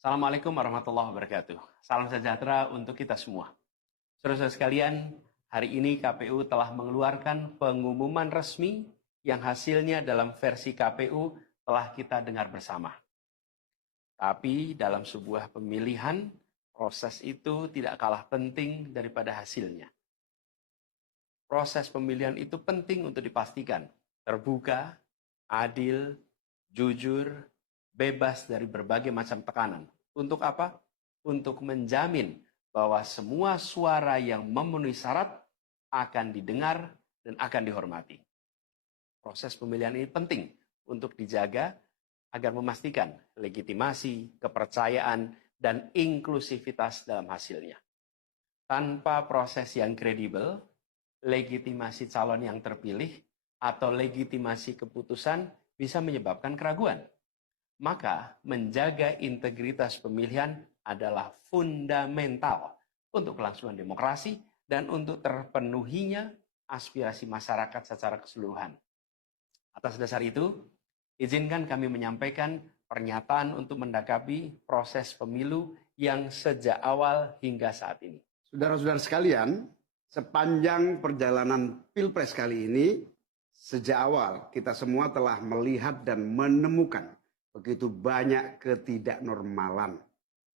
Assalamualaikum warahmatullahi wabarakatuh. Salam sejahtera untuk kita semua. Saudara-saudara sekalian, hari ini KPU telah mengeluarkan pengumuman resmi yang hasilnya dalam versi KPU telah kita dengar bersama. Tapi dalam sebuah pemilihan, proses itu tidak kalah penting daripada hasilnya. Proses pemilihan itu penting untuk dipastikan terbuka, adil, jujur, bebas dari berbagai macam tekanan. Untuk apa? Untuk menjamin bahwa semua suara yang memenuhi syarat akan didengar dan akan dihormati. Proses pemilihan ini penting untuk dijaga agar memastikan legitimasi, kepercayaan, dan inklusivitas dalam hasilnya. Tanpa proses yang kredibel, legitimasi calon yang terpilih atau legitimasi keputusan bisa menyebabkan keraguan. Maka menjaga integritas pemilihan adalah fundamental untuk kelangsungan demokrasi dan untuk terpenuhinya aspirasi masyarakat secara keseluruhan. Atas dasar itu, izinkan kami menyampaikan pernyataan untuk mendakapi proses pemilu yang sejak awal hingga saat ini. Saudara-saudara sekalian, sepanjang perjalanan Pilpres kali ini, sejak awal kita semua telah melihat dan menemukan begitu banyak ketidaknormalan,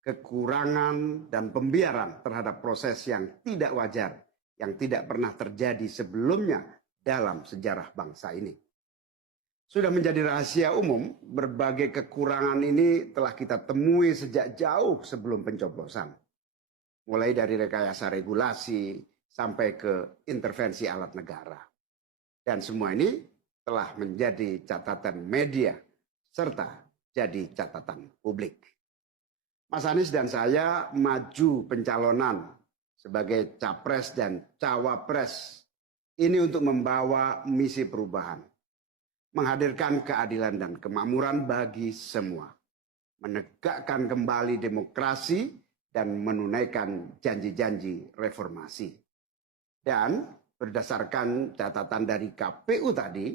kekurangan, dan pembiaran terhadap proses yang tidak wajar, yang tidak pernah terjadi sebelumnya dalam sejarah bangsa ini. Sudah menjadi rahasia umum, berbagai kekurangan ini telah kita temui sejak jauh sebelum pencoblosan. Mulai dari rekayasa regulasi sampai ke intervensi alat negara. Dan semua ini telah menjadi catatan media serta jadi catatan publik. Mas Anies dan saya maju pencalonan sebagai capres dan cawapres ini untuk membawa misi perubahan, menghadirkan keadilan dan kemakmuran bagi semua, menegakkan kembali demokrasi dan menunaikan janji-janji reformasi. Dan berdasarkan catatan dari KPU tadi,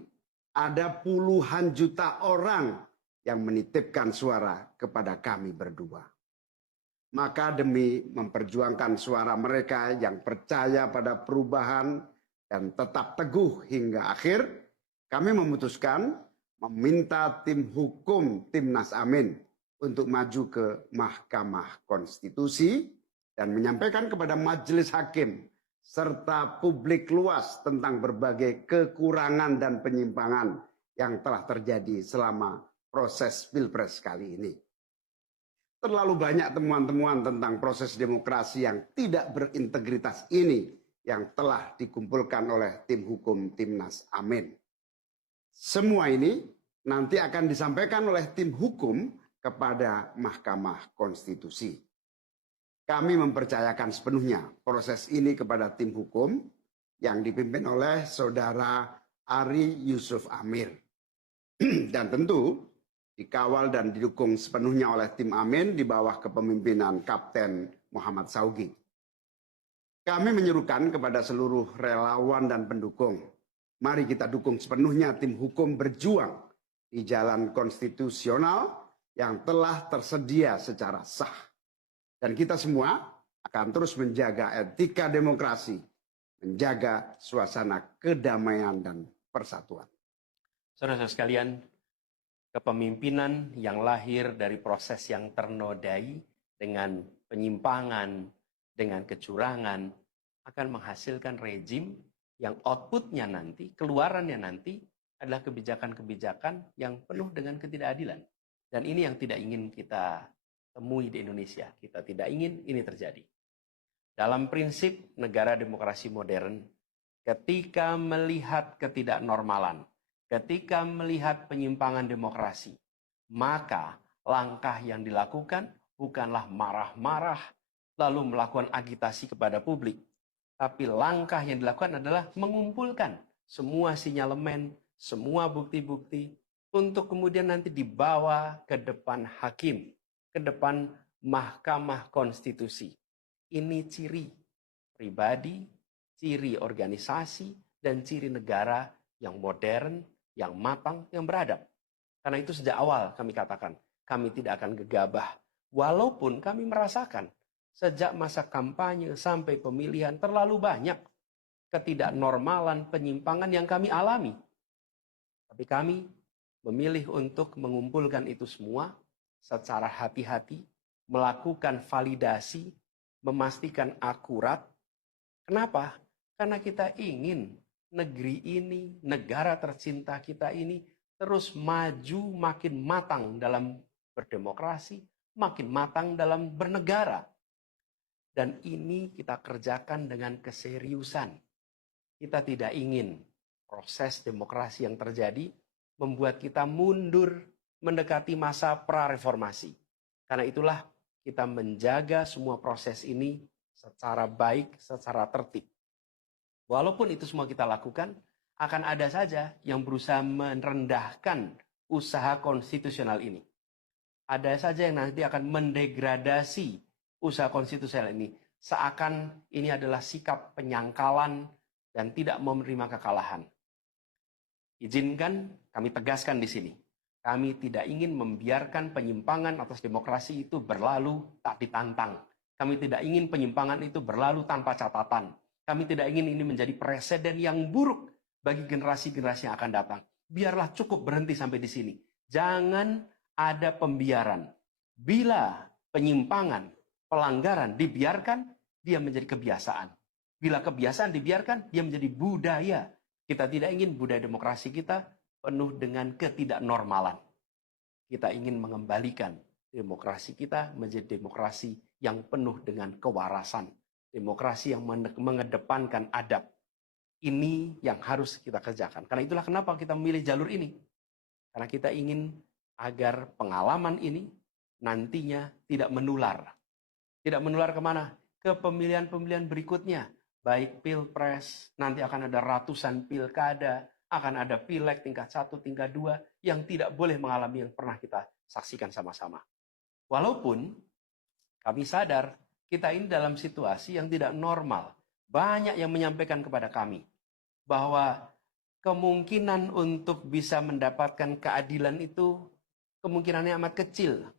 ada puluhan juta orang yang menitipkan suara kepada kami berdua. Maka demi memperjuangkan suara mereka yang percaya pada perubahan dan tetap teguh hingga akhir, kami memutuskan meminta tim hukum Timnas Amin untuk maju ke Mahkamah Konstitusi dan menyampaikan kepada majelis hakim serta publik luas tentang berbagai kekurangan dan penyimpangan yang telah terjadi selama proses Pilpres kali ini. Terlalu banyak temuan-temuan tentang proses demokrasi yang tidak berintegritas ini yang telah dikumpulkan oleh tim hukum Timnas Amin. Semua ini nanti akan disampaikan oleh tim hukum kepada Mahkamah Konstitusi. Kami mempercayakan sepenuhnya proses ini kepada tim hukum yang dipimpin oleh Saudara Ari Yusuf Amir. Dan tentu dikawal dan didukung sepenuhnya oleh tim Amin di bawah kepemimpinan Kapten Muhammad Saugi. Kami menyerukan kepada seluruh relawan dan pendukung, mari kita dukung sepenuhnya tim hukum berjuang di jalan konstitusional yang telah tersedia secara sah. Dan kita semua akan terus menjaga etika demokrasi, menjaga suasana kedamaian dan persatuan. Saudara-saudara sekalian, kepemimpinan yang lahir dari proses yang ternodai dengan penyimpangan, dengan kecurangan, akan menghasilkan rejim yang outputnya nanti, keluarannya nanti adalah kebijakan-kebijakan yang penuh dengan ketidakadilan. Dan ini yang tidak ingin kita temui di Indonesia. Kita tidak ingin ini terjadi. Dalam prinsip negara demokrasi modern, ketika melihat ketidaknormalan, ketika melihat penyimpangan demokrasi, maka langkah yang dilakukan bukanlah marah-marah lalu melakukan agitasi kepada publik. Tapi langkah yang dilakukan adalah mengumpulkan semua sinyalemen, semua bukti-bukti untuk kemudian nanti dibawa ke depan hakim, ke depan Mahkamah Konstitusi. Ini ciri pribadi, ciri organisasi, dan ciri negara yang modern, yang matang, yang beradab. Karena itu sejak awal kami katakan, kami tidak akan gegabah Walaupun kami merasakan sejak masa kampanye sampai pemilihan terlalu banyak ketidaknormalan, penyimpangan yang kami alami. Tapi kami memilih untuk mengumpulkan itu semua secara hati-hati, melakukan validasi, memastikan akurat. Kenapa? Karena kita ingin negeri ini, negara tercinta kita ini terus maju makin matang dalam berdemokrasi, makin matang dalam bernegara. Dan ini kita kerjakan dengan keseriusan. Kita tidak ingin proses demokrasi yang terjadi membuat kita mundur mendekati masa pra-reformasi. Karena itulah kita menjaga semua proses ini secara baik, secara tertib. Walaupun itu semua kita lakukan, akan ada saja yang berusaha merendahkan usaha konstitusional ini. Ada saja yang nanti akan mendegradasi usaha konstitusional ini. Seakan ini adalah sikap penyangkalan dan tidak mau menerima kekalahan. Izinkan kami tegaskan di sini. Kami tidak ingin membiarkan penyimpangan atas demokrasi itu berlalu tak ditantang. Kami tidak ingin penyimpangan itu berlalu tanpa catatan. Kami tidak ingin ini menjadi presiden yang buruk bagi generasi-generasi yang akan datang. Biarlah cukup berhenti sampai di sini. Jangan ada pembiaran. Bila penyimpangan, pelanggaran dibiarkan, dia menjadi kebiasaan. Bila kebiasaan dibiarkan, dia menjadi budaya. Kita tidak ingin budaya demokrasi kita penuh dengan ketidaknormalan. Kita ingin mengembalikan demokrasi kita menjadi demokrasi yang penuh dengan kewarasan. Demokrasi yang mengedepankan adab. Ini yang harus kita kerjakan. Karena itulah kenapa kita memilih jalur ini. Karena kita ingin agar pengalaman ini nantinya tidak menular. Tidak menular kemana? Ke pemilihan-pemilihan berikutnya. Baik pilpres, nanti akan ada ratusan pilkada, akan ada pileg tingkat 1, tingkat 2, yang tidak boleh mengalami yang pernah kita saksikan sama-sama. Walaupun kami sadar, kita ini dalam situasi yang tidak normal. Banyak yang menyampaikan kepada kami, bahwa kemungkinan untuk bisa mendapatkan keadilan itu, kemungkinannya amat kecil.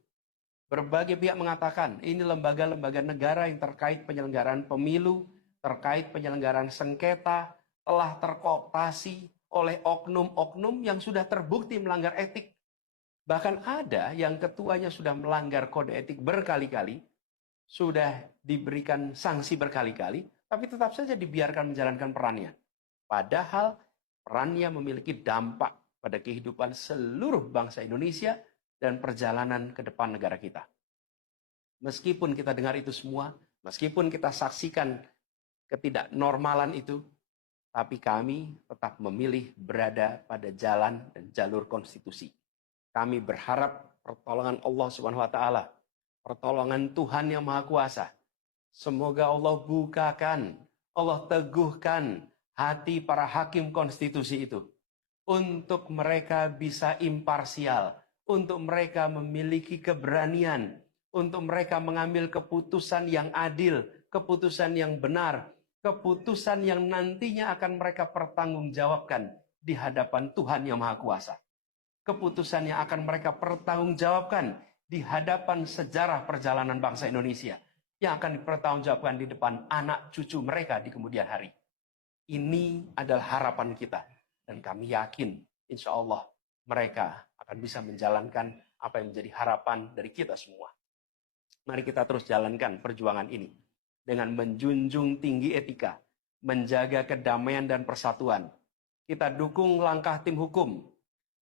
Berbagai pihak mengatakan, ini lembaga-lembaga negara yang terkait penyelenggaraan pemilu, terkait penyelenggaraan sengketa, telah terkooptasi oleh oknum-oknum yang sudah terbukti melanggar etik. Bahkan ada yang ketuanya sudah melanggar kode etik berkali-kali, sudah diberikan sanksi berkali-kali, tapi tetap saja dibiarkan menjalankan perannya. Padahal perannya memiliki dampak pada kehidupan seluruh bangsa Indonesia dan perjalanan ke depan negara kita. Meskipun kita dengar itu semua, meskipun kita saksikan ketidaknormalan itu, tapi kami tetap memilih berada pada jalan dan jalur konstitusi. Kami berharap pertolongan Allah Subhanahu wa taala, pertolongan Tuhan yang Maha Kuasa. Semoga Allah bukakan, Allah teguhkan hati para hakim konstitusi itu untuk mereka bisa imparsial, untuk mereka memiliki keberanian, untuk mereka mengambil keputusan yang adil, keputusan yang benar, keputusan yang nantinya akan mereka pertanggungjawabkan di hadapan Tuhan yang Maha Kuasa. Keputusan yang akan mereka pertanggungjawabkan di hadapan sejarah perjalanan bangsa Indonesia, yang akan dipertanggungjawabkan di depan anak cucu mereka di kemudian hari. Ini adalah harapan kita, dan kami yakin insya Allah mereka akan bisa menjalankan apa yang menjadi harapan dari kita semua. Mari kita terus jalankan perjuangan ini dengan menjunjung tinggi etika, menjaga kedamaian dan persatuan. Kita dukung langkah tim hukum,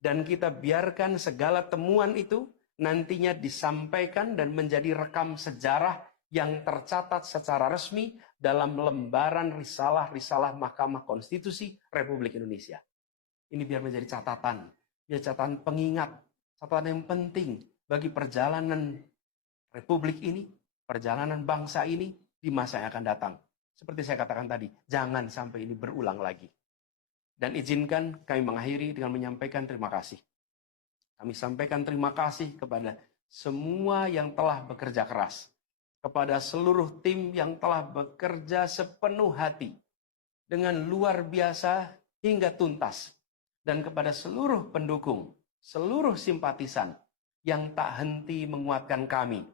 dan kita biarkan segala temuan itu nantinya disampaikan dan menjadi rekam sejarah yang tercatat secara resmi dalam lembaran risalah-risalah Mahkamah Konstitusi Republik Indonesia. Ini biar menjadi catatan, biar catatan pengingat, catatan yang penting bagi perjalanan Republik ini, perjalanan bangsa ini di masa yang akan datang. Seperti saya katakan tadi, jangan sampai ini berulang lagi. Dan izinkan kami mengakhiri dengan menyampaikan terima kasih. Kami sampaikan terima kasih kepada semua yang telah bekerja keras, kepada seluruh tim yang telah bekerja sepenuh hati, dengan luar biasa hingga tuntas, dan kepada seluruh pendukung, seluruh simpatisan yang tak henti menguatkan kami